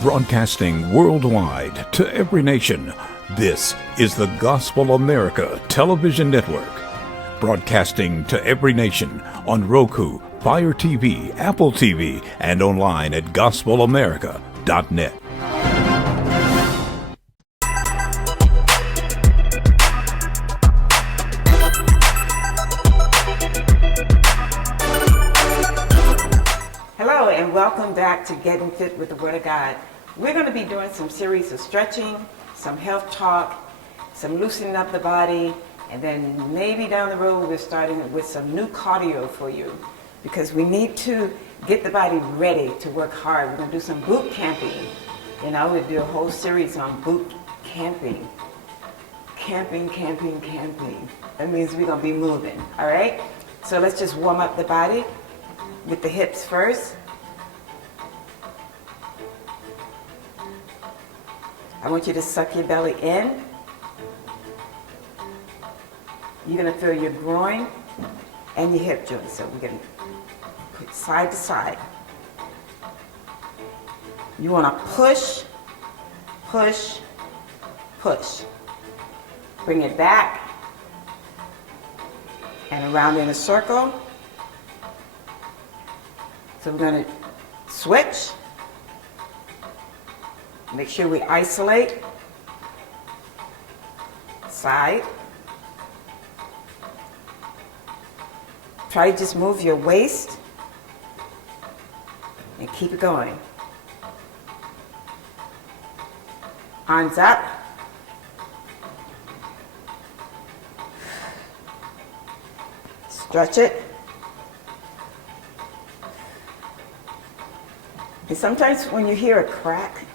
Broadcasting worldwide to every nation, this is the Gospel America Television Network. Broadcasting to every nation on Roku, Fire TV, Apple TV, and online at gospelamerica.net. Hello and welcome back to Getting Fit with the Word of God. We're going to be doing some series of stretching, some health talk, some loosening up the body, and then maybe down the road we're starting with some new cardio for you because we need to get the body ready to work hard. We're going to do some boot camping. You know, we'll do a whole series on boot camping. Camping. That means we're going to be moving, all right? So let's just warm up the body with the hips first. I want you to suck your belly in. You're going to feel your groin and your hip joints. So we're going to put side to side. You want to push, push, push. Bring it back and around in a circle. So we're going to switch. Make sure we isolate. Side. Try to just move your waist and keep it going. Arms up. Stretch it. And sometimes when you hear a crack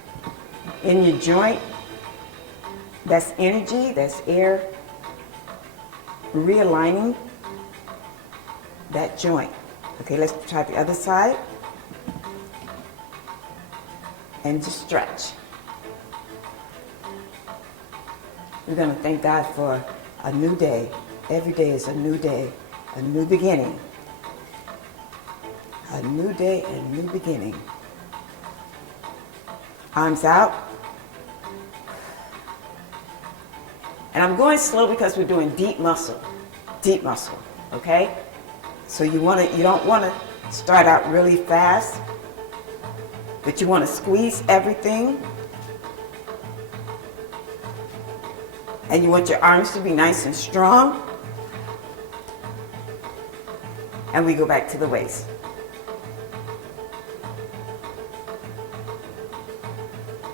in your joint, that's energy, that's air realigning that joint. Okay, let's try the other side. And just stretch. We're going to thank God for a new day. Every day is a new day, a new beginning. A new day, a new beginning. Arms out. And I'm going slow because we're doing deep muscle, okay? So you don't want to start out really fast, but you want to squeeze everything. And you want your arms to be nice and strong. And we go back to the waist.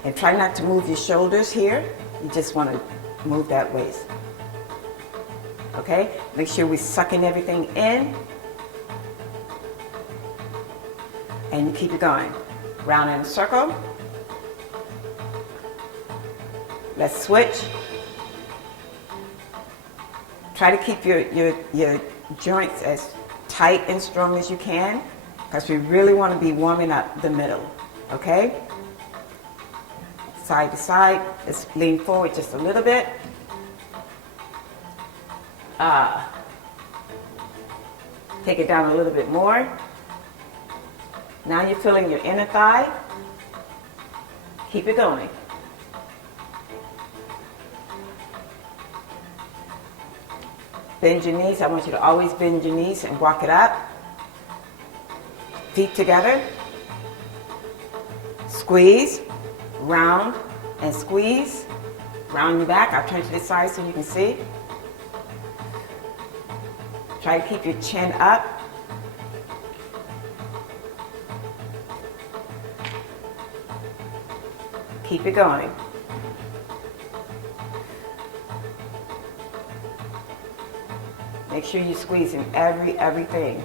And try not to move your shoulders here. You just want to move that waist. Okay? Make sure we're sucking everything in. And you keep it going. Round in a circle. Let's switch. Try to keep your joints as tight and strong as you can, because we really want to be warming up the middle. Okay? Side to side. Let's lean forward just a little bit. Take it down a little bit more. Now you're feeling your inner thigh. Keep it going. Bend your knees. I want you to always bend your knees and walk it up. Feet together. Squeeze. Round and squeeze. Round your back. I'll turn to this side so you can see. Try to keep your chin up. Keep it going. Make sure you're squeezing everything.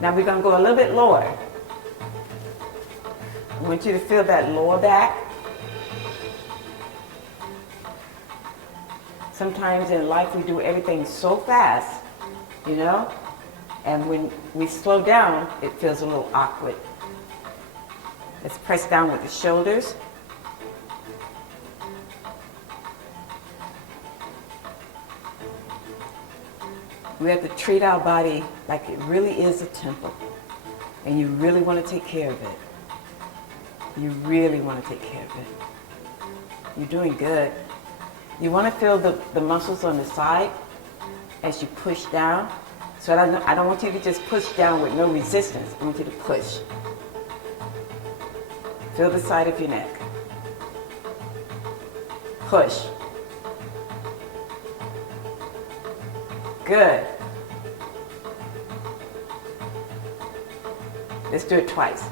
Now we're going to go a little bit lower. I want you to feel that lower back. Sometimes in life we do everything so fast, you know, and when we slow down, it feels a little awkward. Let's press down with the shoulders. We have to treat our body like it really is a temple. And you really want to take care of it. You really want to take care of it. You're doing good. You want to feel the muscles on the side as you push down. So I don't want you to just push down with no resistance. I want you to push. Feel the side of your neck. Push. Good. Let's do it twice.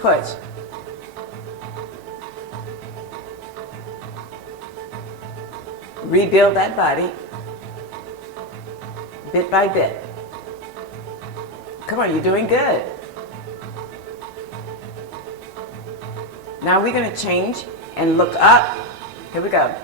Push. Rebuild that body bit by bit. Come on, you're doing good. Now we're going to change and look up. Here we go.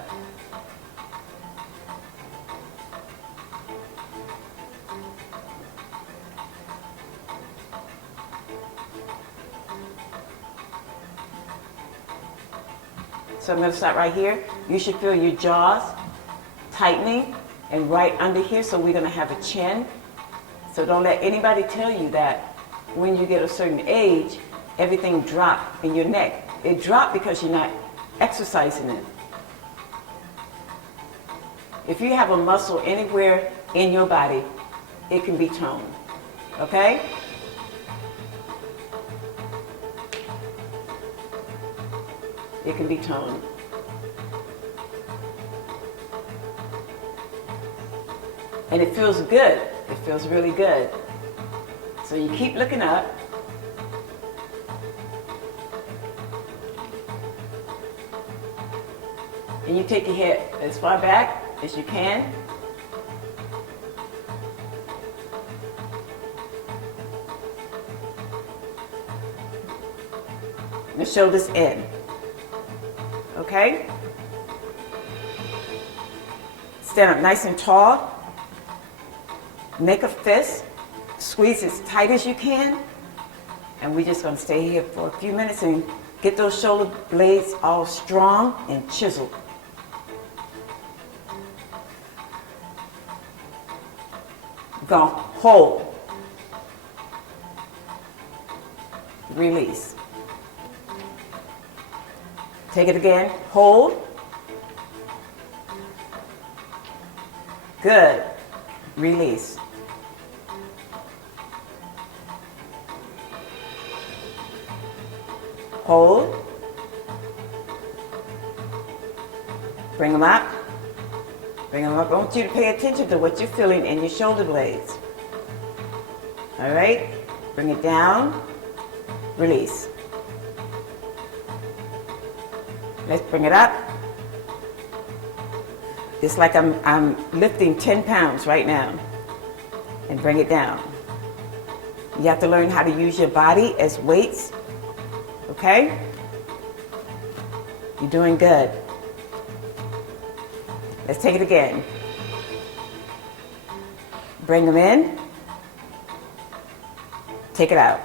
So I'm going to start right here. You should feel your jaws tightening and right under here. So we're going to have a chin. So don't let anybody tell you that when you get a certain age, everything drops in your neck. It dropped because you're not exercising it. If you have a muscle anywhere in your body, it can be toned. Okay? It can be toned. And it feels good. It feels really good. So you keep looking up. And you take your head as far back as you can. The shoulders in. Okay? Stand up nice and tall. Make a fist. Squeeze as tight as you can. And we're just going to stay here for a few minutes and get those shoulder blades all strong and chiseled. Go. Hold. Release. Take it again. Hold. Good. Release. Hold. Bring them up. Bring them up. I want you to pay attention to what you're feeling in your shoulder blades. All right? Bring it down. Release. Let's bring it up. It's like I'm lifting 10 pounds right now. And bring it down. You have to learn how to use your body as weights. Okay? You're doing good. Let's take it again. Bring them in. Take it out.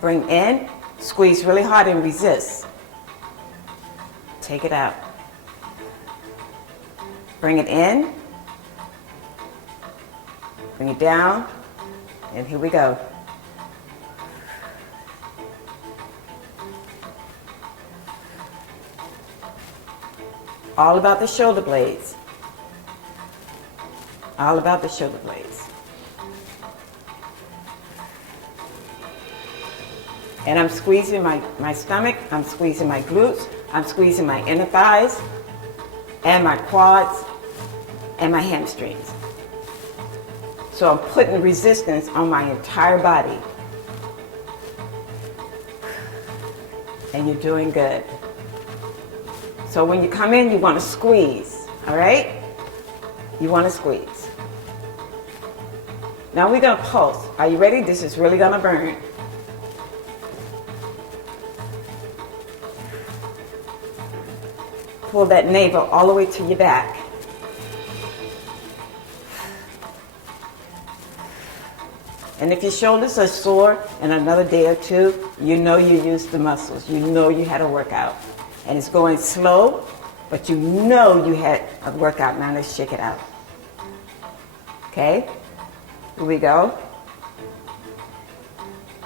Bring in. Squeeze really hard and resist. Take it out. Bring it in. Bring it down. And here we go. All about the shoulder blades. All about the shoulder blades. And I'm squeezing my stomach, I'm squeezing my glutes, I'm squeezing my inner thighs, and my quads, and my hamstrings. So I'm putting resistance on my entire body. And you're doing good. So when you come in, you want to squeeze, all right? You want to squeeze. Now we're going to pulse. Are you ready? This is really going to burn. Pull that navel all the way to your back. And if your shoulders are sore in another day or two, you know you used the muscles. You know you had a workout. And it's going slow, but you know you had a workout. Now let's shake it out. Okay? Here we go.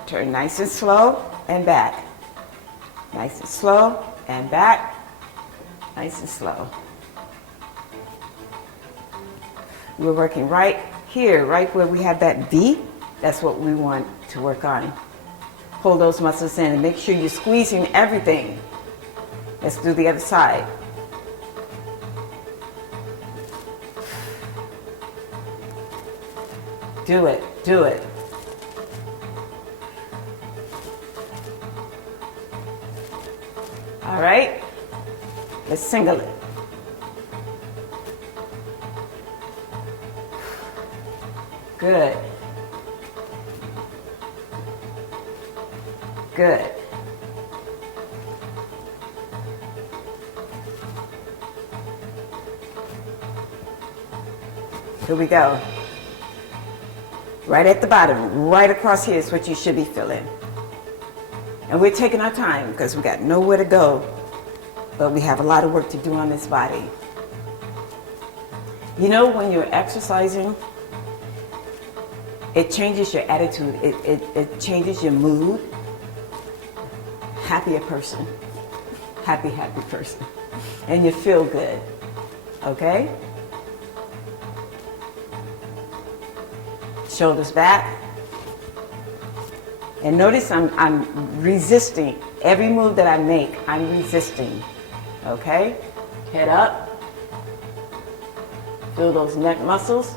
Turn nice and slow and back. Nice and slow and back. Nice and slow. We're working right here, right where we have that V. That's what we want to work on. Pull those muscles in and make sure you're squeezing everything. Let's do the other side. Do it, do it. All right, let's single it. Good. Good. Here we go. Right at the bottom, right across here is what you should be feeling. And we're taking our time because we got nowhere to go, but we have a lot of work to do on this body. You know, when you're exercising, it changes your attitude, it changes your mood. Happier person, happy person. And you feel good, okay? Shoulders back. And notice I'm resisting. Every move that I make, I'm resisting, okay? Head up. Feel those neck muscles.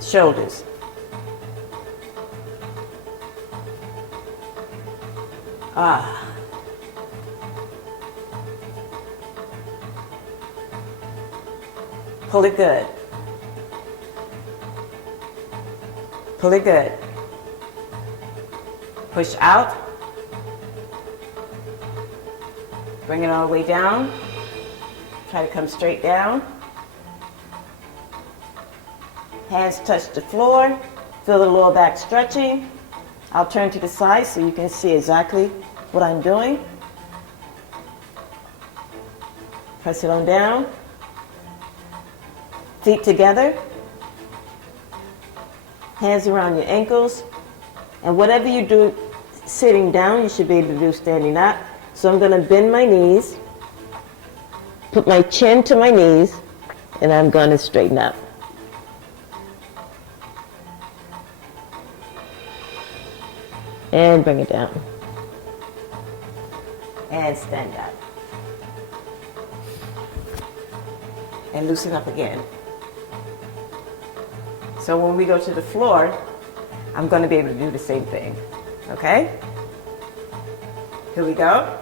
Shoulders. Ah. Pull it good. Pull it good. Push out. Bring it all the way down. Try to come straight down. Hands touch the floor. Feel the lower back stretching. I'll turn to the side so you can see exactly what I'm doing. Press it on down. Feet together. Hands around your ankles. And whatever you do sitting down, you should be able to do standing up. So I'm going to bend my knees, put my chin to my knees, and I'm going to straighten up. And bring it down. And stand up. And loosen up again. So when we go to the floor, I'm going to be able to do the same thing. Okay? Here we go.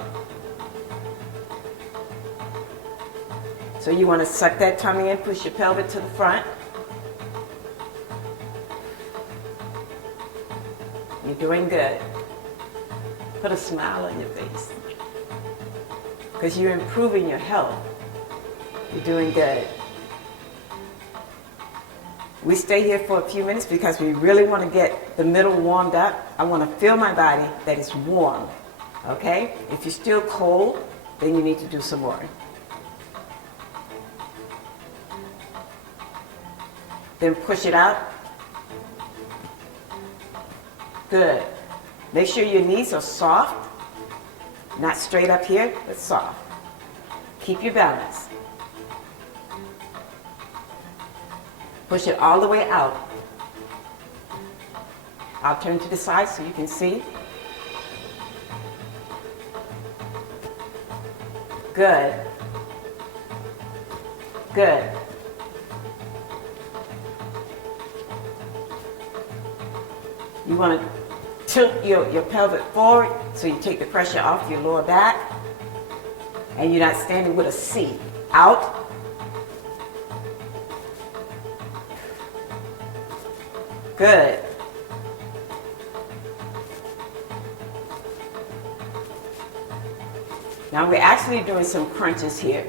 So you want to suck that tummy in, push your pelvic to the front. You're doing good. Put a smile on your face. Because you're improving your health. You're doing good. We stay here for a few minutes because we really want to get the middle warmed up. I want to feel my body that is warm. Okay? If you're still cold, then you need to do some more. Then push it out. Good. Make sure your knees are soft. Not straight up here, but soft. Keep your balance. Push it all the way out. I'll turn to the side so you can see. Good. Good. You want to tilt your pelvic forward so you take the pressure off your lower back. And you're not standing with a C. Out. Good. Now we're actually doing some crunches here.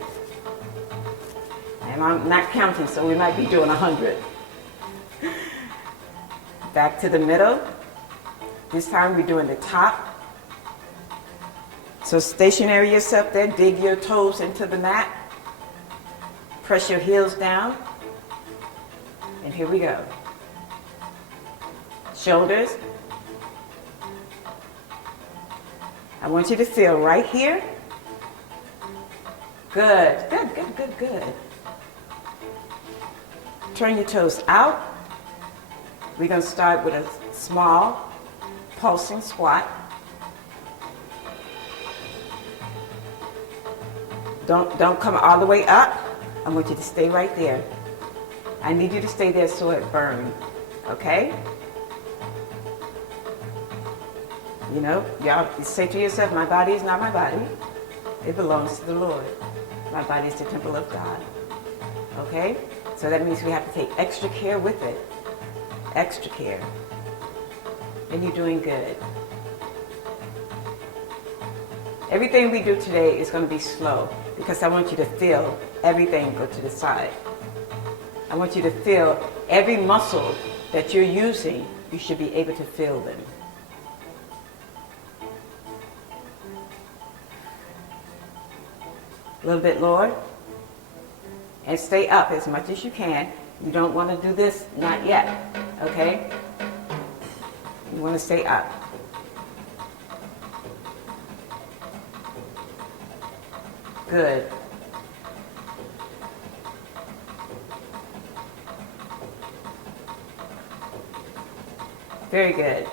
And I'm not counting, so we might be doing 100. Back to the middle. This time we're doing the top. So stationary yourself there, dig your toes into the mat, press your heels down, and here we go. Shoulders. I want you to feel right here. Good, good, good, good, good. Turn your toes out. We're going to start with a small pulsing squat. Don't come all the way up. I want you to stay right there. I need you to stay there so it burns, okay? You know, y'all say to yourself, my body is not my body. It belongs to the Lord. My body is the temple of God. Okay? So that means we have to take extra care with it. Extra care. And you're doing good. Everything we do today is going to be slow because I want you to feel everything go to the side. I want you to feel every muscle that you're using, you should be able to feel them. A little bit lower. And stay up as much as you can. You don't want to do this, not yet. Okay? You want to stay up. Good. Very good.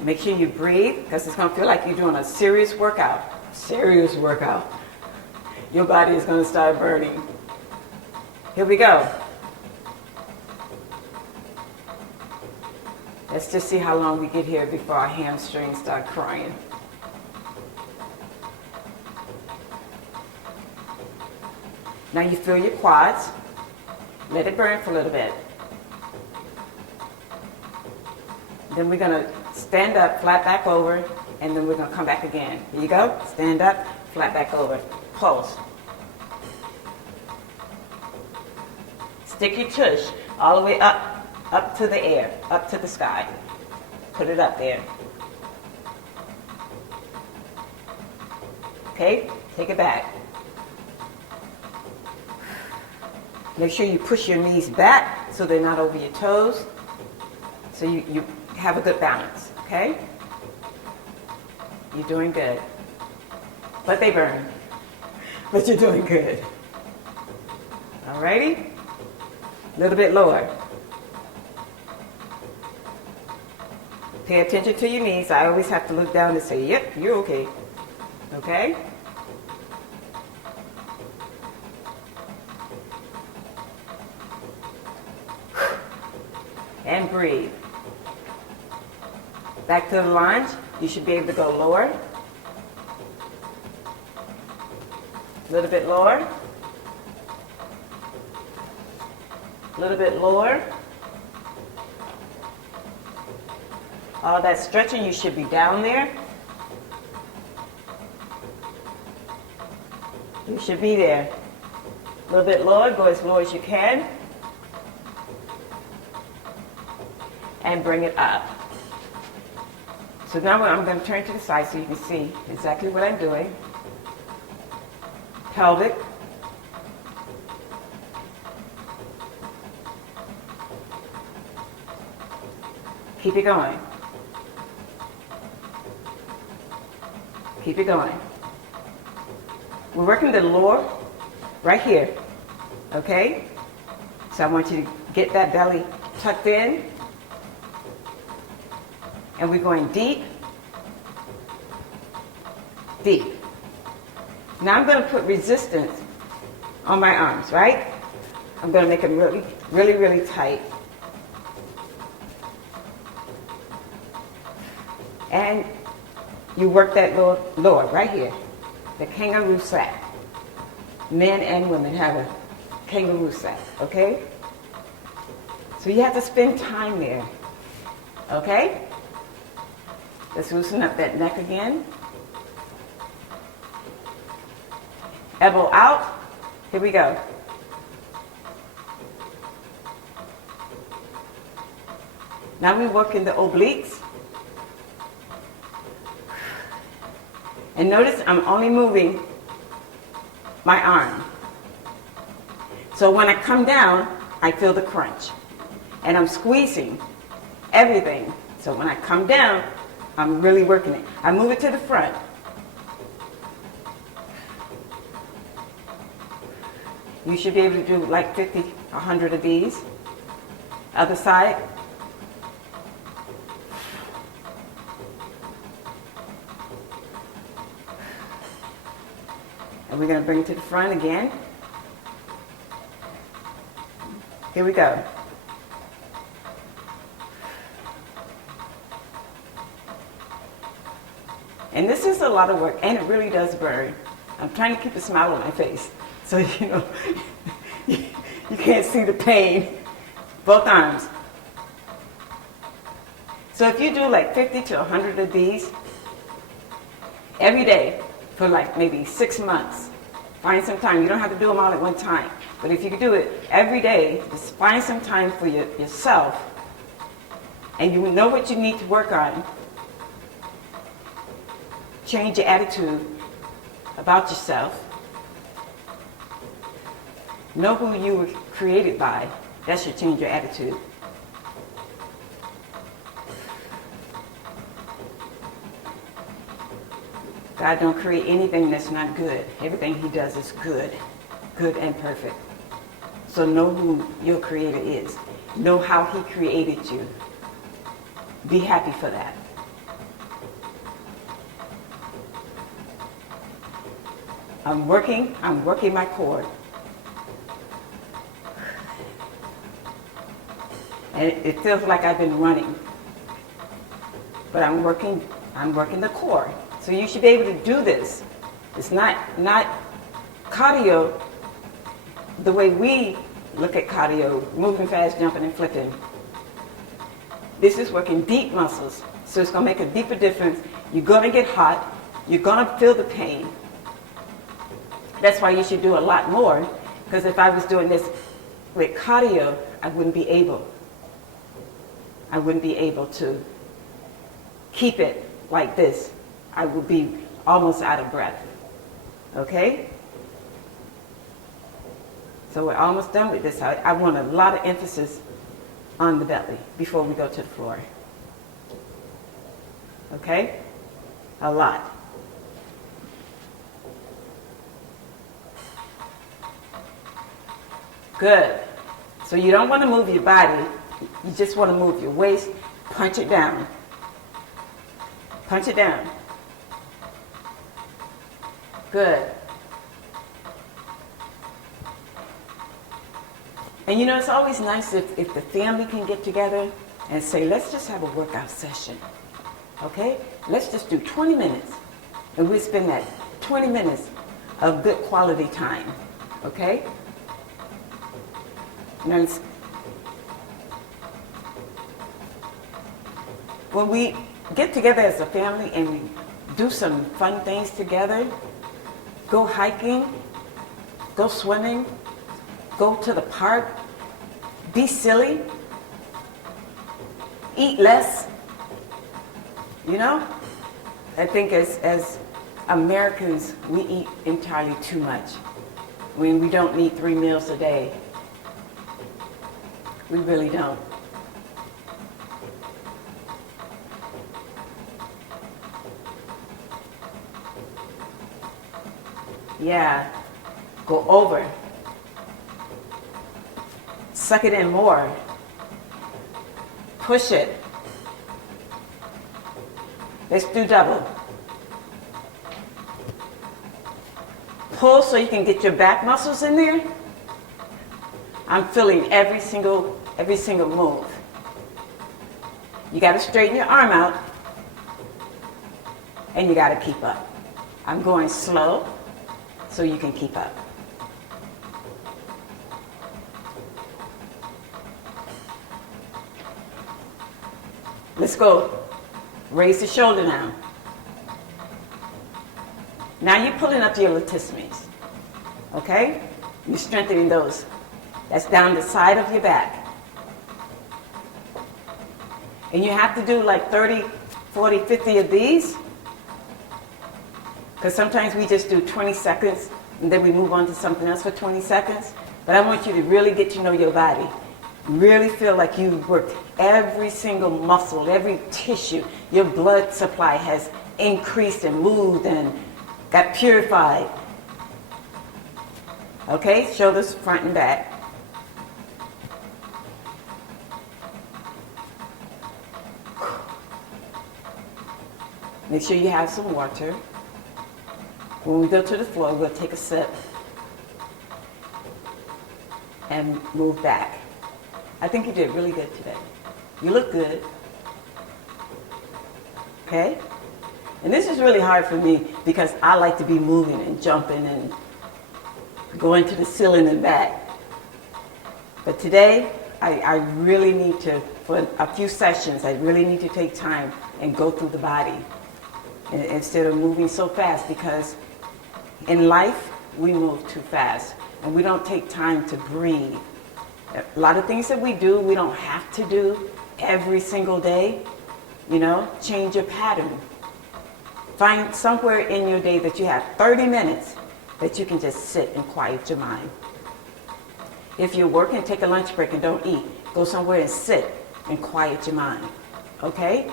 Make sure you breathe because it's going to feel like you're doing a serious workout. Serious workout. Your body is going to start burning. Here we go. Let's just see how long we get here before our hamstrings start crying. Now you feel your quads. Let it burn for a little bit. Then we're going to stand up, flat back over, and then we're going to come back again. Here you go. Stand up, flat back over. Pulse. Stick your tush all the way up to the air, up to the sky. Put it up there. Okay? Take it back. Make sure you push your knees back so they're not over your toes. So you have a good balance, okay? You're doing good. But they burn. But you're doing good. Alrighty? A little bit lower. Pay attention to your knees. I always have to look down and say, yep, you're okay. Okay? And breathe. Back to the lunge. You should be able to go lower. A little bit lower. A little bit lower. All that stretching, you should be down there. You should be there. A little bit lower. Go as low as you can. And bring it up. So now I'm going to turn to the side so you can see exactly what I'm doing. Pelvic. Keep it going. Keep it going. We're working the lower right here. Okay? So I want you to get that belly tucked in. And we're going deep, deep. Now I'm going to put resistance on my arms, right? I'm going to make them really, really, really tight. And you work that lower right here, the kangaroo sack. Men and women have a kangaroo sack, okay? So you have to spend time there, okay? Let's loosen up that neck again. Elbow out. Here we go. Now we work in the obliques. And notice I'm only moving my arm. So when I come down, I feel the crunch. And I'm squeezing everything. So when I come down, I'm really working it. I move it to the front. You should be able to do like 50, 100 of these. Other side. And we're going to bring it to the front again. Here we go. And this is a lot of work, and it really does burn. I'm trying to keep a smile on my face, so you know, you can't see the pain. Both arms. So if you do like 50 to 100 of these every day for like maybe 6 months, find some time. You don't have to do them all at one time, but if you can do it every day, just find some time for yourself, and you know what you need to work on. Change your attitude about yourself. Know who you were created by. That should change your attitude. God don't create anything that's not good. Everything he does is good. Good and perfect. So know who your creator is. Know how he created you. Be happy for that. I'm working my core. And it feels like I've been running. But I'm working the core. So you should be able to do this. It's not cardio the way we look at cardio, moving fast, jumping and flipping. This is working deep muscles. So it's going to make a deeper difference. You're going to get hot. You're going to feel the pain. That's why you should do a lot more, because if I was doing this with cardio, I wouldn't be able to keep it like this. I would be almost out of breath. Okay? So we're almost done with this. I want a lot of emphasis on the belly before we go to the floor. Okay? A lot. Good. So you don't want to move your body. You just want to move your waist. Punch it down. Punch it down. Good. And you know, it's always nice if the family can get together and say, let's just have a workout session. Okay? Let's just do 20 minutes. And we spend that 20 minutes of good quality time. Okay? Now, when we get together as a family and we do some fun things together, go hiking, go swimming, go to the park, be silly, eat less, you know? I think as Americans, we eat entirely too much. When we don't need 3 meals a day. We really don't. Yeah, go over. Suck it in more. Push it. Let's do double. Pull so you can get your back muscles in there. I'm feeling every single move. You got to straighten your arm out, and you got to keep up. I'm going slow so you can keep up. Let's go. Raise the shoulder now. Now you're pulling up your latissimus. Okay? You're strengthening those. That's down the side of your back. And you have to do like 30, 40, 50 of these. Because sometimes we just do 20 seconds and then we move on to something else for 20 seconds. But I want you to really get to know your body. Really feel like you've worked every single muscle, every tissue. Your blood supply has increased and moved and got purified. Okay, shoulders front and back. Make sure you have some water. When we go to the floor, we'll take a sip and move back. I think you did really good today. You look good. Okay? And this is really hard for me because I like to be moving and jumping and going to the ceiling and back. But today, I really need to, for a few sessions, I really need to take time and go through the body instead of moving so fast, because in life, we move too fast and we don't take time to breathe. A lot of things that we do, we don't have to do every single day. You know, change your pattern. Find somewhere in your day that you have 30 minutes that you can just sit and quiet your mind. If you're working, take a lunch break and don't eat. Go somewhere and sit and quiet your mind. Okay?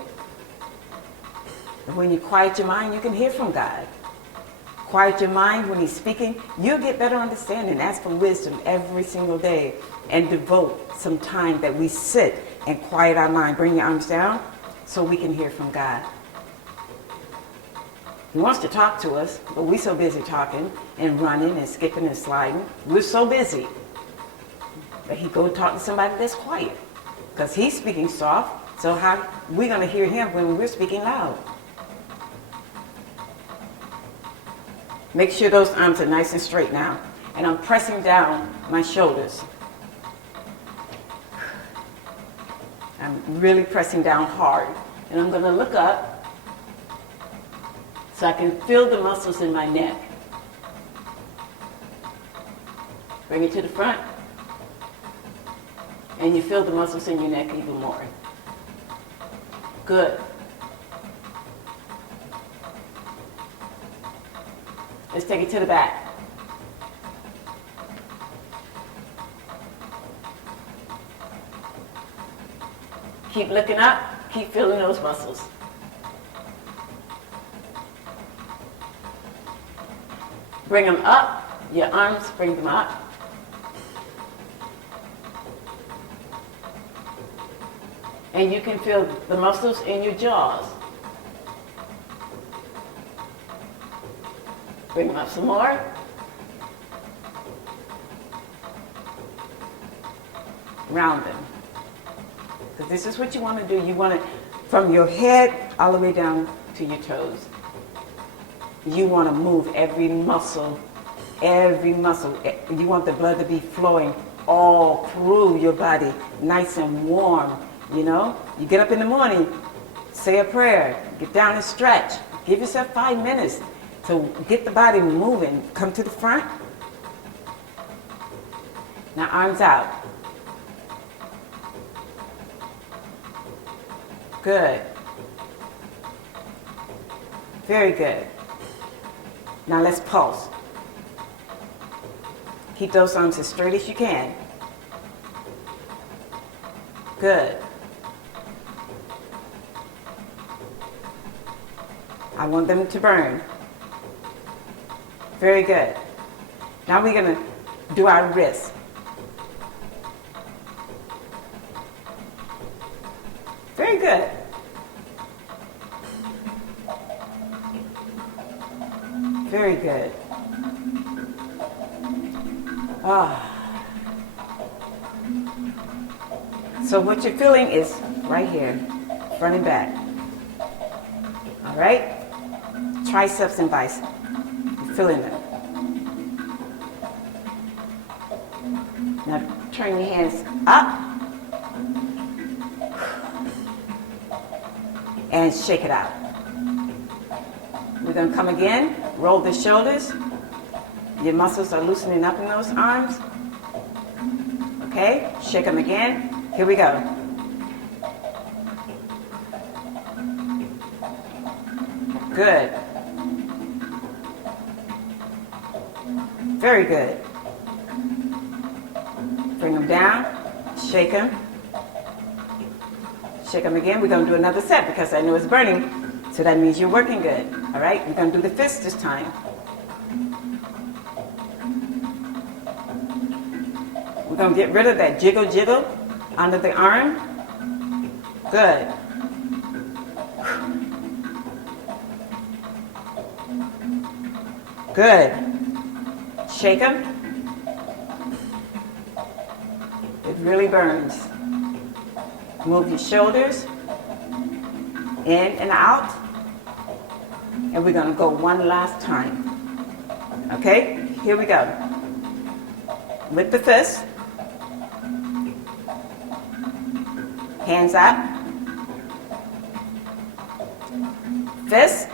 And when you quiet your mind, you can hear from God. Quiet your mind when He's speaking. You'll get better understanding. Ask for wisdom every single day and devote some time that we sit and quiet our mind. Bring your arms down so we can hear from God. He wants to talk to us, but we're so busy talking and running and skipping and sliding. We're so busy. But He go talk to somebody that's quiet, because He's speaking soft. So how we going to hear Him when we're speaking loud? Make sure those arms are nice and straight now. And I'm pressing down my shoulders. I'm really pressing down hard. And I'm going to look up so I can feel the muscles in my neck. Bring it to the front. And you feel the muscles in your neck even more. Good. Let's take it to the back. Keep looking up. Keep feeling those muscles. Bring them up. Your arms, bring them up. And you can feel the muscles in your jaws. Bring them up some more. Round them. Because this is what you want to do. You want it from your head all the way down to your toes. You want to move every muscle, every muscle. You want the blood to be flowing all through your body, nice and warm, you know. You get up in the morning, say a prayer, get down and stretch. Give yourself 5 minutes to get the body moving. Come to the front. Now arms out. Good. Very good. Now let's pulse. Keep those arms as straight as you can. Good. I want them to burn. Very good. Now we're going to do our wrists. Very good. Very good. So what you're feeling is right here, front and back. All right? Triceps and biceps. You're feeling them. Now turn your hands up and shake it out. We're going to come again. Roll the shoulders. Your muscles are loosening up in those arms. Okay, shake them again. Here we go. Good. Very good. Bring them down, shake them. Shake them again. We're going to do another set because I know it's burning, so that means you're working good. All right, we're going to do the fist this time. We're going to get rid of that jiggle jiggle under the arm. Good. Good. Shake them. It really burns. Move your shoulders in and out. And we're going to go one last time. Okay? Here we go. With the fist. Hands up. Fist.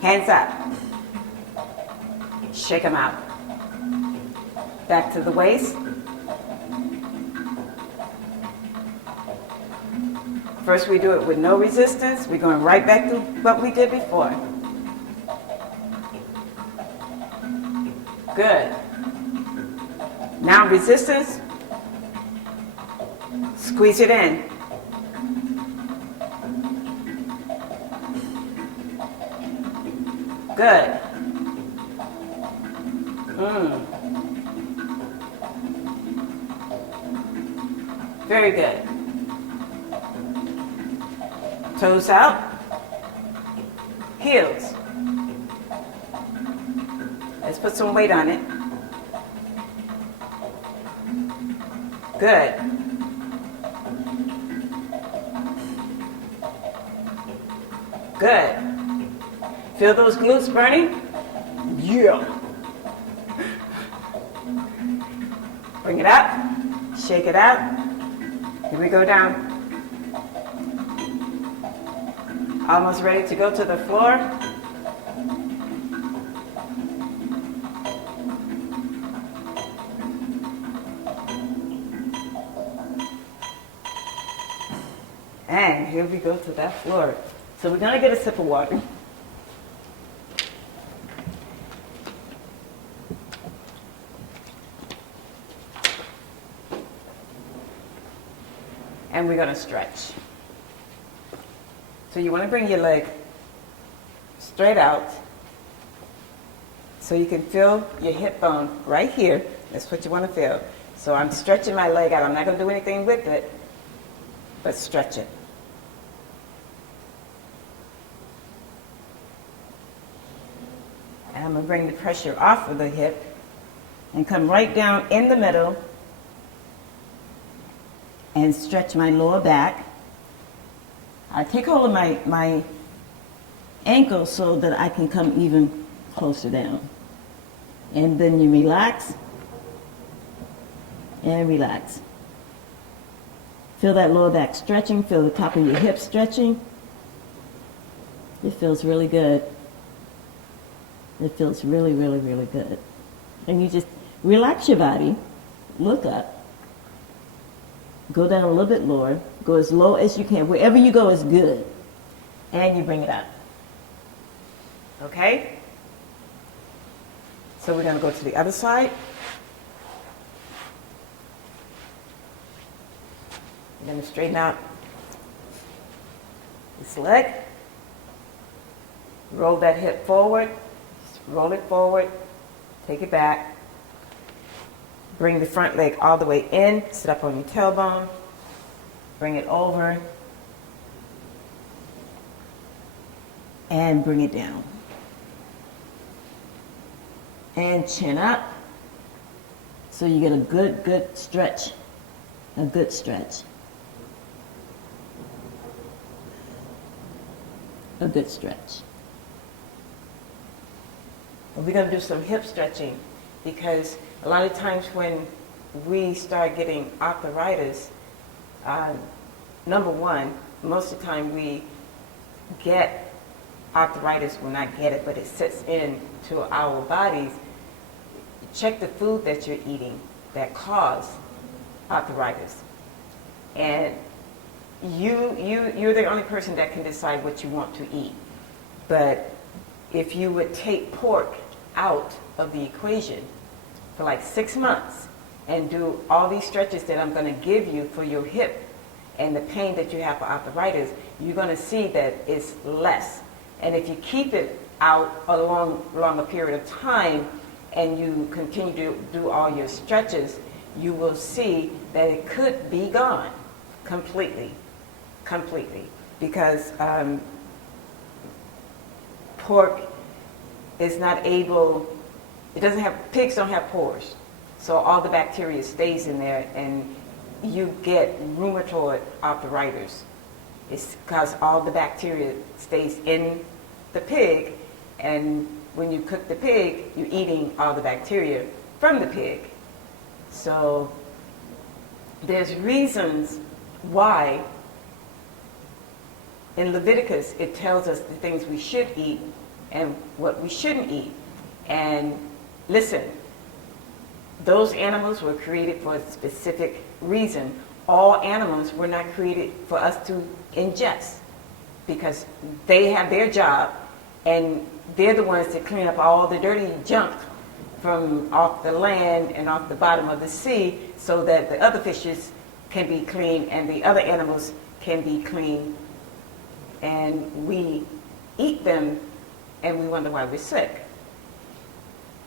Hands up. Shake them out. Back to the waist. First we do it with no resistance. We're going right back to what we did before. Good. Now resistance. Squeeze it in. Good. Very good. Toes out. Heels. Let's put some weight on it. Good. Good. Feel those glutes burning? Yeah. Bring it up. Shake it out. Here we go down. Almost ready to go to the floor. And here we go to that floor. So we're going to get a sip of water. And we're going to stretch. So you want to bring your leg straight out so you can feel your hip bone right here. That's what you want to feel. So I'm stretching my leg out. I'm not going to do anything with it, but stretch it. And I'm going to bring the pressure off of the hip and come right down in the middle and stretch my lower back. I take hold of my ankle so that I can come even closer down. And then you relax and relax. Feel that lower back stretching, feel the top of your hips stretching. It feels really good. It feels really, really, really good. And you just relax your body, look up, go down a little bit lower, go as low as you can. Wherever you go is good. And you bring it up. Okay? So we're going to go to the other side. We're going to straighten out this leg. Roll that hip forward. Just roll it forward. Take it back. Bring the front leg all the way in. Sit up on your tailbone. Bring it over. And bring it down. And chin up. So you get a good stretch. A good stretch. A good stretch. And we're going to do some hip stretching because a lot of times when we start getting arthritis, number one, most of the time we get arthritis, well not get it, but it sets into our bodies. Check the food that you're eating that cause arthritis. And you're the only person that can decide what you want to eat. But if you would take pork out of the equation for like 6 months and do all these stretches that I'm going to give you for your hip and the pain that you have for arthritis, you're going to see that it's less. And if you keep it out a longer period of time and you continue to do all your stretches, you will see that it could be gone completely. Because pork is not able, pigs don't have pores. So all the bacteria stays in there and you get rheumatoid arthritis. It's because all the bacteria stays in the pig, and when you cook the pig, you're eating all the bacteria from the pig. So there's reasons why in Leviticus it tells us the things we should eat and what we shouldn't eat. And listen, those animals were created for a specific reason. All animals were not created for us to ingest, because they have their job and they're the ones that clean up all the dirty junk from off the land and off the bottom of the sea so that the other fishes can be clean and the other animals can be clean. And we eat them and we wonder why we're sick.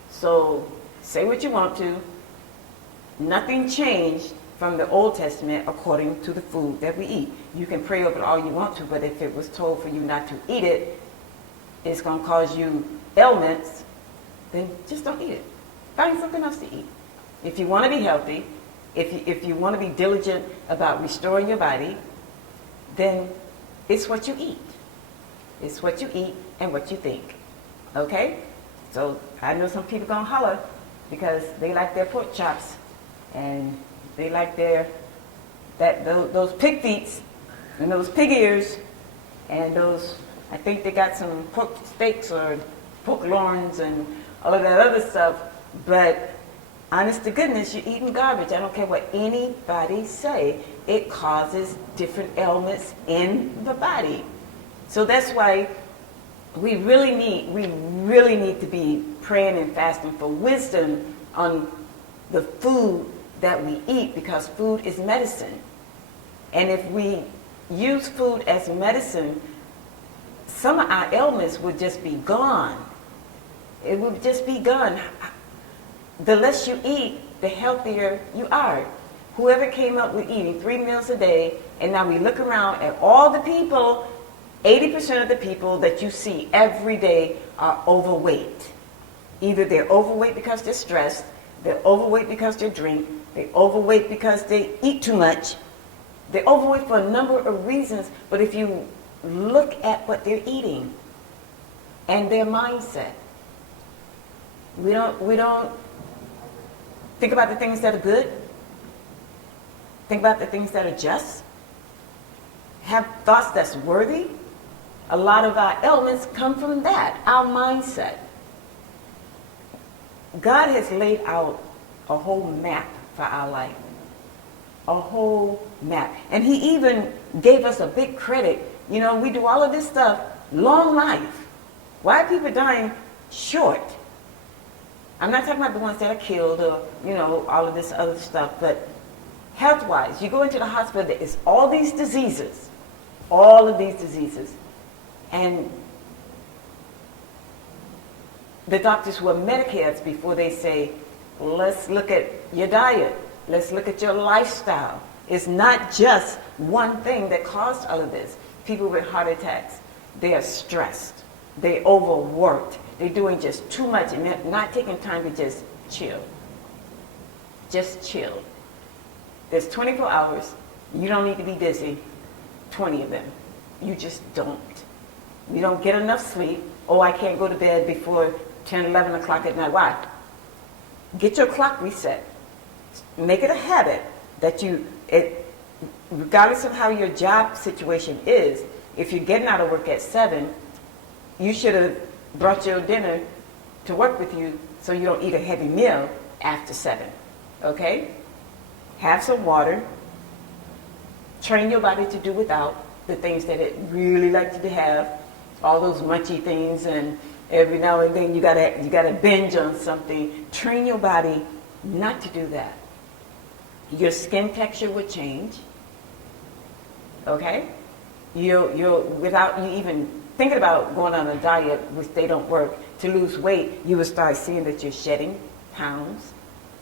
So say what you want to. Nothing changed from the Old Testament according to the food that we eat. You can pray over it all you want to, but if it was told for you not to eat it, it's going to cause you ailments, then just don't eat it. Find something else to eat. If you want to be healthy, if you want to be diligent about restoring your body, then it's what you eat. It's what you eat and what you think. Okay? So I know some people going to holler because they like their pork chops and they like those pig feet and those pig ears and those, I think they got some pork steaks or pork loins and all of that other stuff. But honest to goodness, you're eating garbage. I don't care what anybody say. It causes different ailments in the body. So that's why we really need to be praying and fasting for wisdom on the food that we eat, because food is medicine. And if we use food as medicine, some of our ailments would just be gone. It would just be gone. The less you eat, the healthier you are. Whoever came up with eating 3 meals a day, and now we look around at all the people, 80% of the people that you see every day are overweight. Either they're overweight because they're stressed, they're overweight because they drink, they're overweight because they eat too much. They're overweight for a number of reasons, but if you look at what they're eating and their mindset, we don't think about the things that are good, think about the things that are just, have thoughts that's worthy. A lot of our ailments come from that, our mindset. God has laid out a whole map for our life. A whole map. And he even gave us a big credit. You know, we do all of this stuff, long life. Why are people dying short? I'm not talking about the ones that are killed or, all of this other stuff, but health-wise, you go into the hospital, there is all these diseases, and the doctors will medicate us before they say, let's look at your diet, let's look at your lifestyle. It's not just one thing that caused all of this. People with heart attacks, they are stressed, they overworked, they're doing just too much and they're not taking time to just chill. Just chill. There's 24 hours. You don't need to be busy 20 of them. You just don't. You don't get enough sleep. Oh, I can't go to bed before 10, 11 o'clock at night. Why? Get your clock reset. Make it a habit that regardless of how your job situation is, if you're getting out of work at 7, you should have brought your dinner to work with you so you don't eat a heavy meal after 7. Okay? Have some water. Train your body to do without the things that it really likes to have, all those munchy things and Every now and then you gotta binge on something. Train your body not to do that. Your skin texture will change. Okay? You'll without you even thinking about going on a diet, which they don't work, to lose weight, you will start seeing that you're shedding pounds,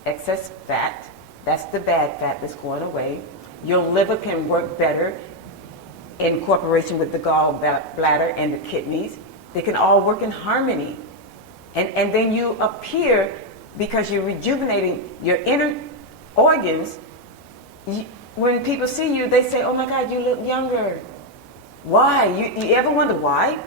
excess fat. That's the bad fat that's going away. Your liver can work better in cooperation with the gallbladder and the kidneys. They can all work in harmony. And then you appear, because you're rejuvenating your inner organs, when people see you, they say, oh my God, you look younger. Why? You ever wonder why?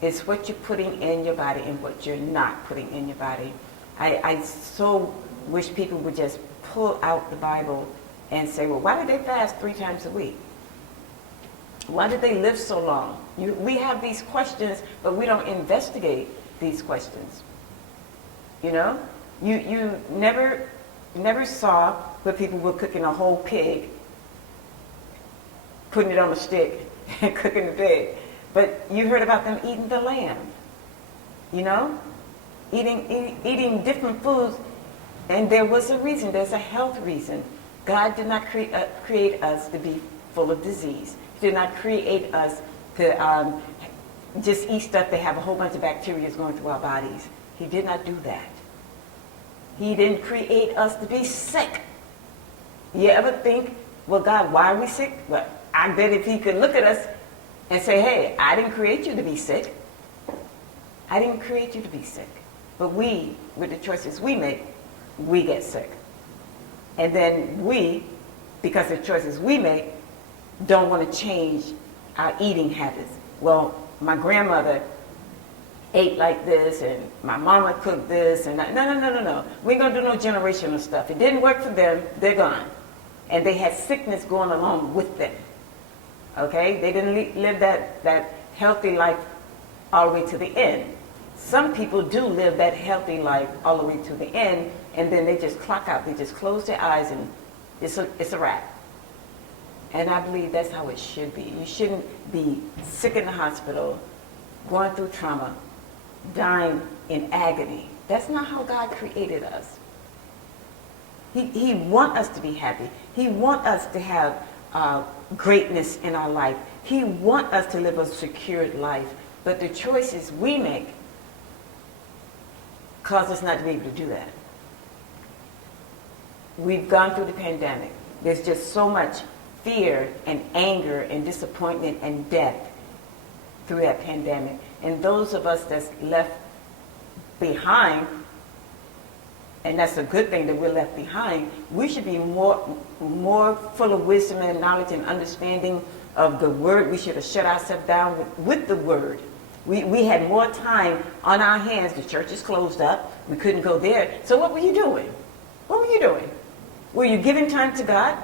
It's what you're putting in your body and what you're not putting in your body. I so wish people would just pull out the Bible and say, well, why did they fast 3 times a week? Why did they live so long? We have these questions, but we don't investigate these questions. You know? You never saw where people were cooking a whole pig, putting it on a stick, and cooking the pig. But you heard about them eating the lamb. You know? Eating different foods. And there was a reason. There's a health reason. God did not create us to be full of disease. He did not create us to just eat stuff that have a whole bunch of bacteria going through our bodies. He did not do that. He didn't create us to be sick. You ever think, well, God, why are we sick? Well, I bet if he could look at us and say, hey, I didn't create you to be sick. I didn't create you to be sick. But we, with the choices we make, we get sick. And then we, because of the choices we make, don't want to change our eating habits. Well, my grandmother ate like this, and my mama cooked this, and no. We ain't going to do no generational stuff. It didn't work for them. They're gone. And they had sickness going along with them. Okay? They didn't live that healthy life all the way to the end. Some people do live that healthy life all the way to the end, and then they just clock out. They just close their eyes, and it's a wrap. And I believe that's how it should be. You shouldn't be sick in the hospital, going through trauma, dying in agony. That's not how God created us. He wants us to be happy. He wants us to have greatness in our life. He wants us to live a secured life. But the choices we make cause us not to be able to do that. We've gone through the pandemic. There's just so much fear and anger and disappointment and death through that pandemic. And those of us that's left behind, and that's a good thing that we're left behind, we should be more full of wisdom and knowledge and understanding of the Word. We should have shut ourselves down with the Word. We had more time on our hands. The church is closed up. We couldn't go there. So what were you doing? What were you doing? Were you giving time to God?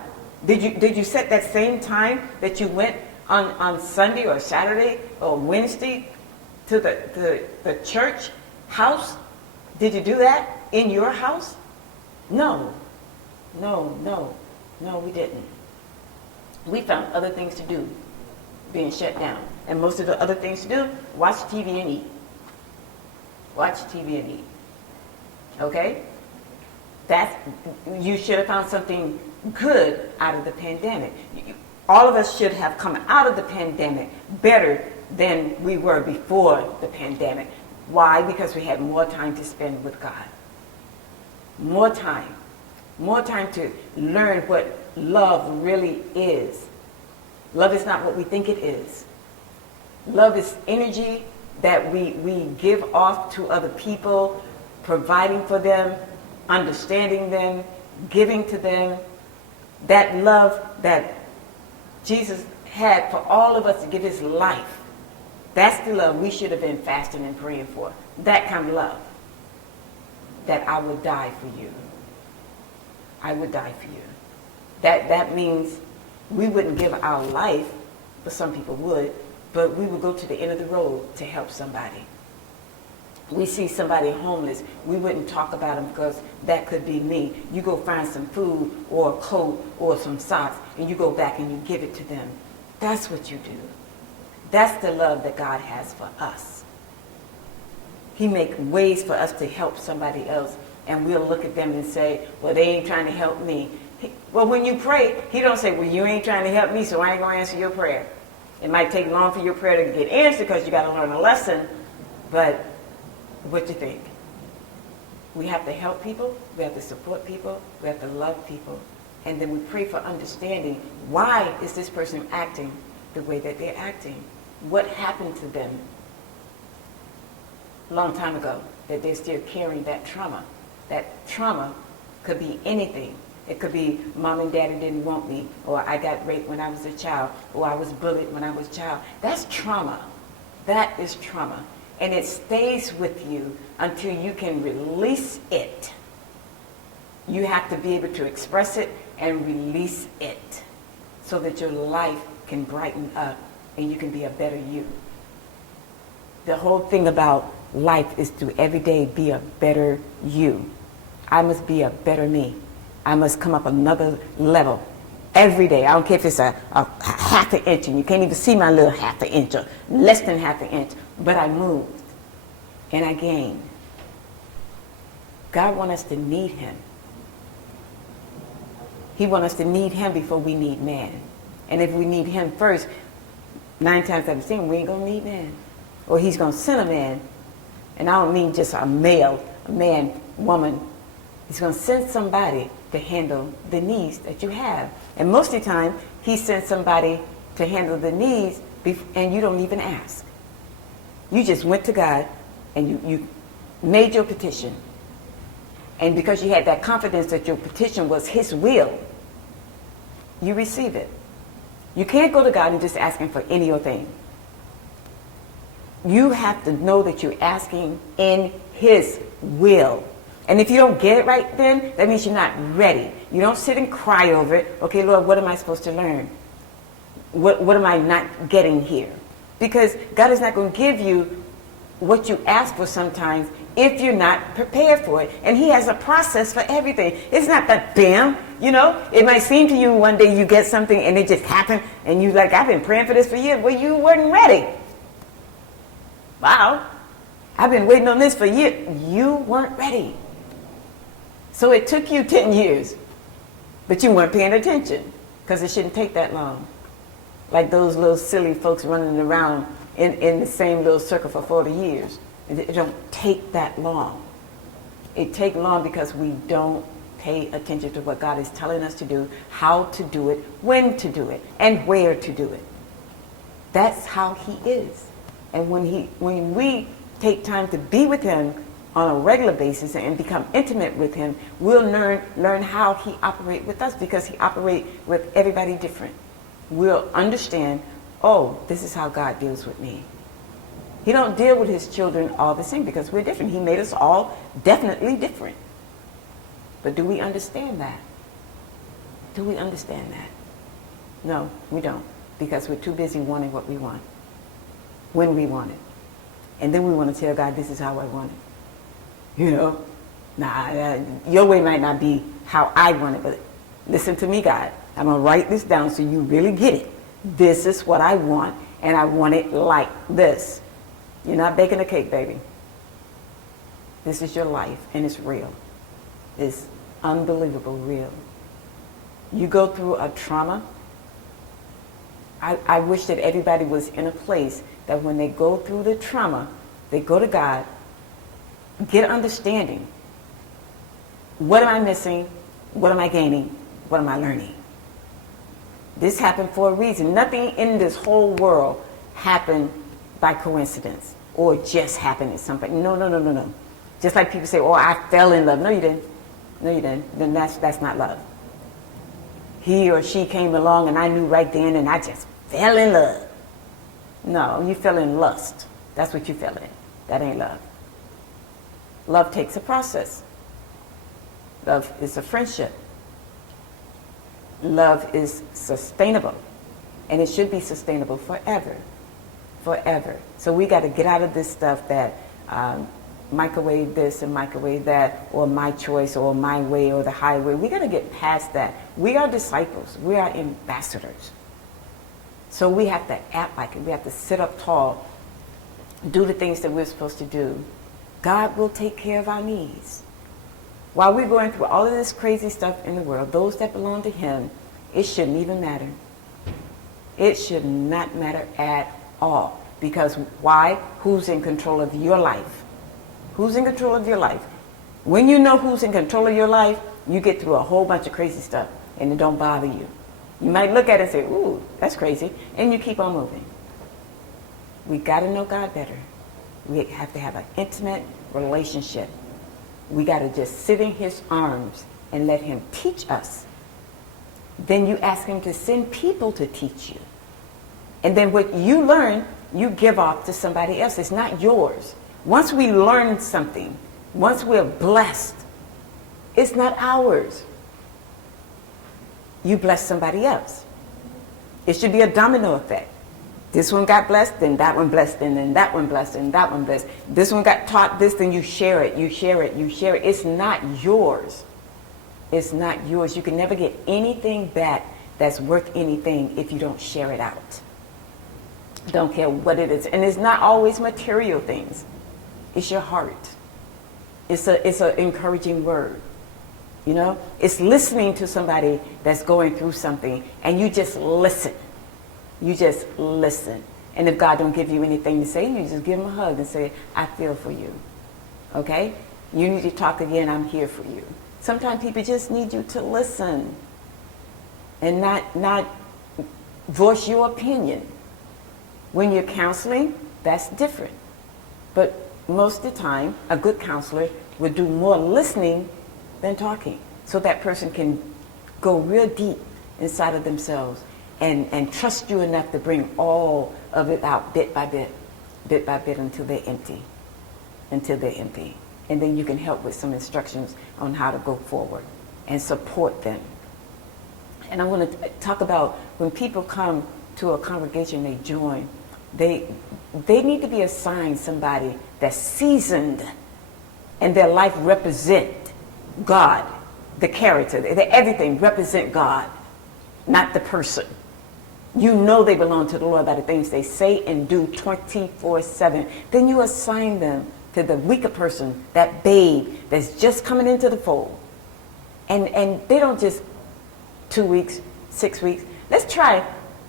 Did you set that same time that you went on Sunday or Saturday or Wednesday to the church house? Did you do that in your house? No, we didn't. We found other things to do being shut down. And most of the other things to do, watch TV and eat. Watch TV and eat. Okay? You should have found something good out of the pandemic. All of us should have come out of the pandemic better than we were before the pandemic. Why? Because we had more time to spend with God. More time. More time to learn what love really is. Love is not what we think it is. Love is energy that we give off to other people, providing for them, understanding them, giving to them. That love that Jesus had for all of us to give his life. That's the love we should have been fasting and praying for. That kind of love. That I would die for you. I would die for you. That means we wouldn't give our life, but some people would, but we would go to the end of the road to help somebody. We see somebody homeless, we wouldn't talk about them because that could be me. You go find some food or a coat or some socks, and you go back and you give it to them. That's what you do. That's the love that God has for us. He makes ways for us to help somebody else, and we'll look at them and say, well, they ain't trying to help me. Well, when you pray, he don't say, well, you ain't trying to help me, so I ain't going to answer your prayer. It might take long for your prayer to get answered because you got to learn a lesson, but what you think? We have to help people, we have to support people, we have to love people, and then we pray for understanding. Why is this person acting the way that they're acting? What happened to them a long time ago that they're still carrying that trauma? That trauma could be anything. It could be mom and daddy didn't want me, or I got raped when I was a child, or I was bullied when I was a child. That's trauma. That is trauma. And it stays with you until you can release it. You have to be able to express it and release it so that your life can brighten up and you can be a better you. The whole thing about life is to every day be a better you. I must be a better me. I must come up another level every day. I don't care if it's a half an inch and you can't even see my little half an inch or less than half an inch, but I moved and I gained. God wants us to need him. He wants us to need him before we need man. And if we need him first, 9 times out of 10, we ain't going to need man. Or he's going to send a man. And I don't mean just a male, a man, woman. He's going to send somebody to handle the needs that you have. And most of the time, he sends somebody to handle the needs and you don't even ask. You just went to God and you made your petition. And because you had that confidence that your petition was his will, you receive it. You can't go to God and just ask him for any old thing. You have to know that you're asking in his will. And if you don't get it right then, that means you're not ready. You don't sit and cry over it. Okay, Lord, what am I supposed to learn? What am I not getting here? Because God is not going to give you what you ask for sometimes if you're not prepared for it. And he has a process for everything. It's not that bam, you know. It might seem to you one day you get something and it just happened and you're like, I've been praying for this for years. Well, you weren't ready. Wow. I've been waiting on this for years. You weren't ready. So it took you 10 years, but you weren't paying attention because it shouldn't take that long. Like those little silly folks running around in the same little circle for 40 years. It don't take that long. It takes long because we don't pay attention to what God is telling us to do, how to do it, when to do it, and where to do it. That's how he is. And when we take time to be with him on a regular basis and become intimate with him, we'll learn how he operates with us because he operates with everybody different. We'll understand, oh, this is how God deals with me. He don't deal with his children all the same because we're different. He made us all definitely different. But do we understand that? Do we understand that? No, we don't, because we're too busy wanting what we want, when we want it. And then we want to tell God, this is how I want it. You know, your way might not be how I want it, but listen to me, God. I'm going to write this down so you really get it. This is what I want, and I want it like this. You're not baking a cake, baby. This is your life, and it's real. It's unbelievable real. You go through a trauma. I wish that everybody was in a place that when they go through the trauma, they go to God, get understanding. What am I missing? What am I gaining? What am I learning? This happened for a reason. Nothing in this whole world happened by coincidence or just happened at some point. No. Just like people say, oh, I fell in love. No, you didn't. No, you didn't. Then that's not love. He or she came along and I knew right then and I just fell in love. No, you fell in lust. That's what you fell in. That ain't love. Love takes a process. Love is a friendship. Love is sustainable. And it should be sustainable forever. Forever. So we got to get out of this stuff that microwave this and microwave that, or my choice, or my way, or the highway. We got to get past that. We are disciples. We are ambassadors. So we have to act like it. We have to sit up tall, do the things that we're supposed to do, God will take care of our needs. While we're going through all of this crazy stuff in the world, those that belong to him, it shouldn't even matter. It should not matter at all. Because why? Who's in control of your life? Who's in control of your life? When you know who's in control of your life, you get through a whole bunch of crazy stuff and it don't bother you. You might look at it and say, ooh, that's crazy, and you keep on moving. We got to know God better. We have to have an intimate relationship. We got to just sit in his arms and let him teach us. Then you ask him to send people to teach you. And then what you learn, you give off to somebody else. It's not yours. Once we learn something, once we're blessed, it's not ours. You bless somebody else. It should be a domino effect. This one got blessed, then that one blessed, and then that one blessed, and that one blessed. This one got taught this, then you share it, you share it, you share it. It's not yours. It's not yours. You can never get anything back that's worth anything if you don't share it out. Don't care what it is. And it's not always material things. It's your heart. It's an encouraging word. You know? It's listening to somebody that's going through something and you just listen. You just listen. And if God don't give you anything to say, you just give him a hug and say, I feel for you. Okay? You need to talk again, I'm here for you. Sometimes people just need you to listen and not voice your opinion. When you're counseling, that's different. But most of the time, a good counselor would do more listening than talking. So that person can go real deep inside of themselves and trust you enough to bring all of it out bit by bit until they're empty. Until they're empty. And then you can help with some instructions on how to go forward and support them. And I'm going to talk about when people come to a congregation, they join, they need to be assigned somebody that's seasoned and their life represent God, the character, everything represent God, not the person. You know they belong to the Lord by the things they say and do 24/7. Then you assign them to the weaker person, that babe that's just coming into the fold. And they don't just 2 weeks, 6 weeks. Let's try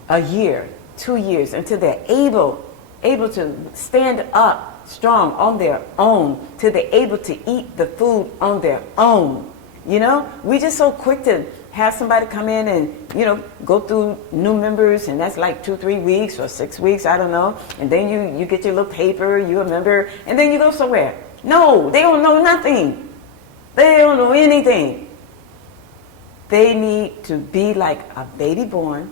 a year, 2 years until they're able to stand up strong on their own, till they're able to eat the food on their own. You know, we just so quick to have somebody come in and, you know, go through new members, and that's like 2-3 weeks or 6 weeks, I don't know. And then you get your little paper, you're a member, and then you go somewhere. No, they don't know nothing. They don't know anything. They need to be like a baby born.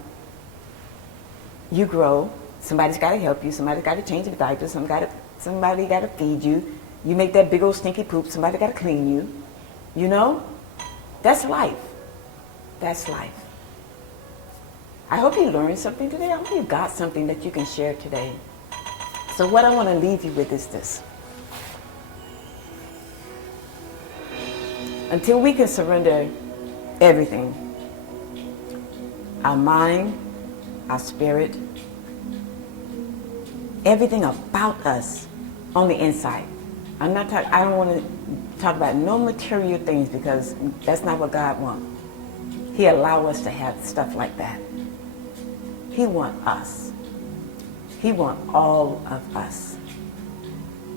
You grow. Somebody's got to help you. Somebody's got to change the diapers. Somebody got to feed you. You make that big old stinky poop. Somebody got to clean you. You know? That's life. That's life. I hope you learned something today. I hope you got something that you can share today. So what I want to leave you with is this. Until we can surrender everything, our mind, our spirit, everything about us on the inside. I don't want to talk about no material things, because that's not what God wants. He allow us to have stuff like that. He want us. He want all of us.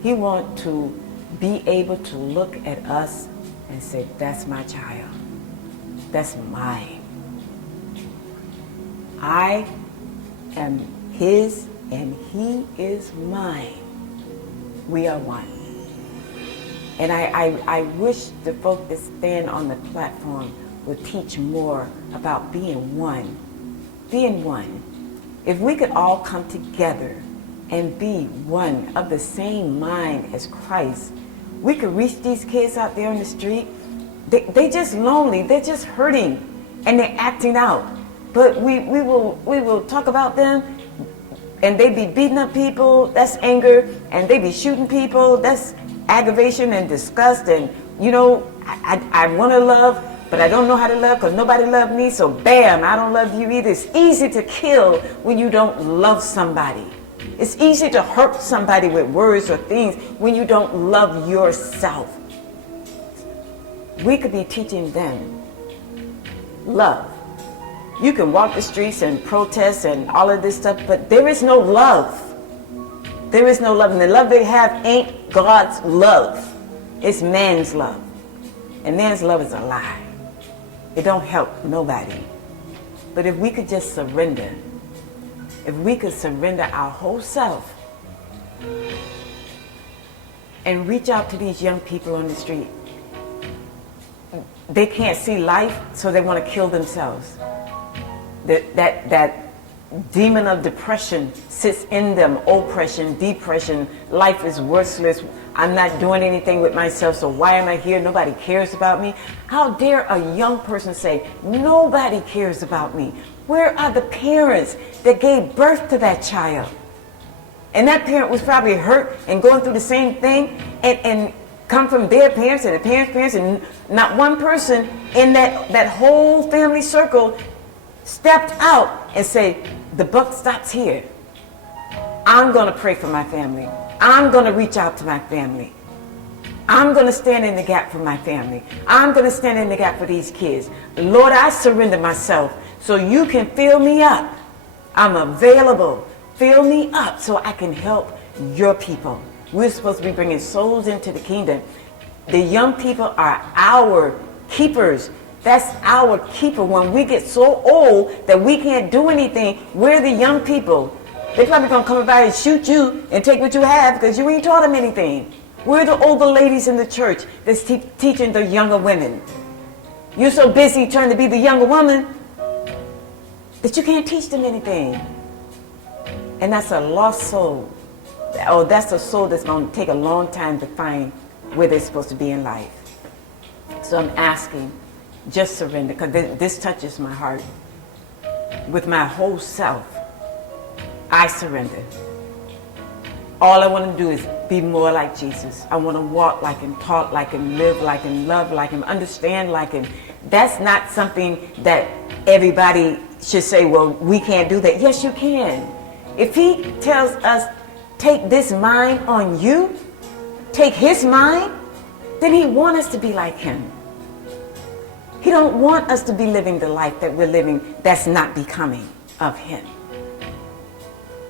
He want to be able to look at us and say, that's my child. That's mine. I am his and he is mine. We are one. And I wish the folk that stand on the platform would teach more about being one. Being one. If we could all come together and be one of the same mind as Christ, we could reach these kids out there on the street. They just lonely, they're just hurting, and they're acting out. But we will talk about them, and they be beating up people, that's anger, and they be shooting people, that's aggravation and disgust, and you know, I want to love, but I don't know how to love because nobody loved me, so bam, I don't love you either. It's easy to kill when you don't love somebody. It's easy to hurt somebody with words or things when you don't love yourself. We could be teaching them love. You can walk the streets and protest and all of this stuff, but there is no love. There is no love. And the love they have ain't God's love. It's man's love. And man's love is a lie. It don't help nobody. But if we could just surrender, if we could surrender our whole self and reach out to these young people on the street. They can't see life, so they want to kill themselves. That demon of depression sits in them, oppression, depression, life is worthless, I'm not doing anything with myself, so why am I here? Nobody cares about me. How dare a young person say, nobody cares about me? Where are the parents that gave birth to that child? And that parent was probably hurt and going through the same thing and come from their parents and the parents' and not one person in that whole family circle stepped out and say, the buck stops here. I'm going to pray for my family. I'm going to reach out to my family. I'm going to stand in the gap for my family. I'm going to stand in the gap for these kids. Lord, I surrender myself so you can fill me up. I'm available. Fill me up so I can help your people. We're supposed to be bringing souls into the kingdom. The young people are our keepers. That's our keeper. When we get so old that we can't do anything, we're the young people. They're probably going to come by and shoot you and take what you have because you ain't taught them anything. We're the older ladies in the church that's teaching the younger women. You're so busy trying to be the younger woman that you can't teach them anything. And that's a lost soul. Oh, that's a soul that's going to take a long time to find where they're supposed to be in life. So I'm asking, just surrender, because this touches my heart. With my whole self, I surrender. All I want to do is be more like Jesus. I want to walk like him, talk like him, live like him, love like him, understand like him. That's not something that everybody should say, well, we can't do that. Yes, you can. If he tells us, take this mind on you, take his mind, then he wants us to be like him. He don't want us to be living the life that we're living that's not becoming of him.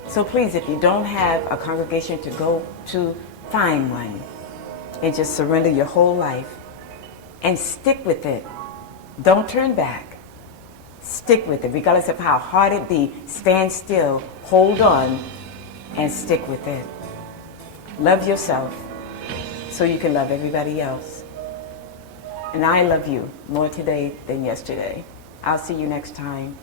So please, if you don't have a congregation to go to, find one and just surrender your whole life and stick with it. Don't turn back. Stick with it, regardless of how hard it be. Stand still, hold on, and stick with it. Love yourself so you can love everybody else. And I love you more today than yesterday. I'll see you next time.